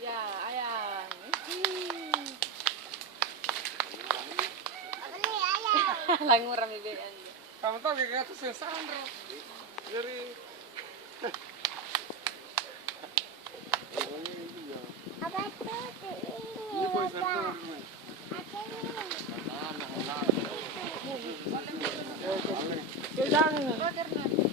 Ya, ayang. Apa nih ayam? Langur rame bean. Kamu tahu kayak atas yang Sandro. Dari Apa tuh ini boy Sandro. ini? Jangan.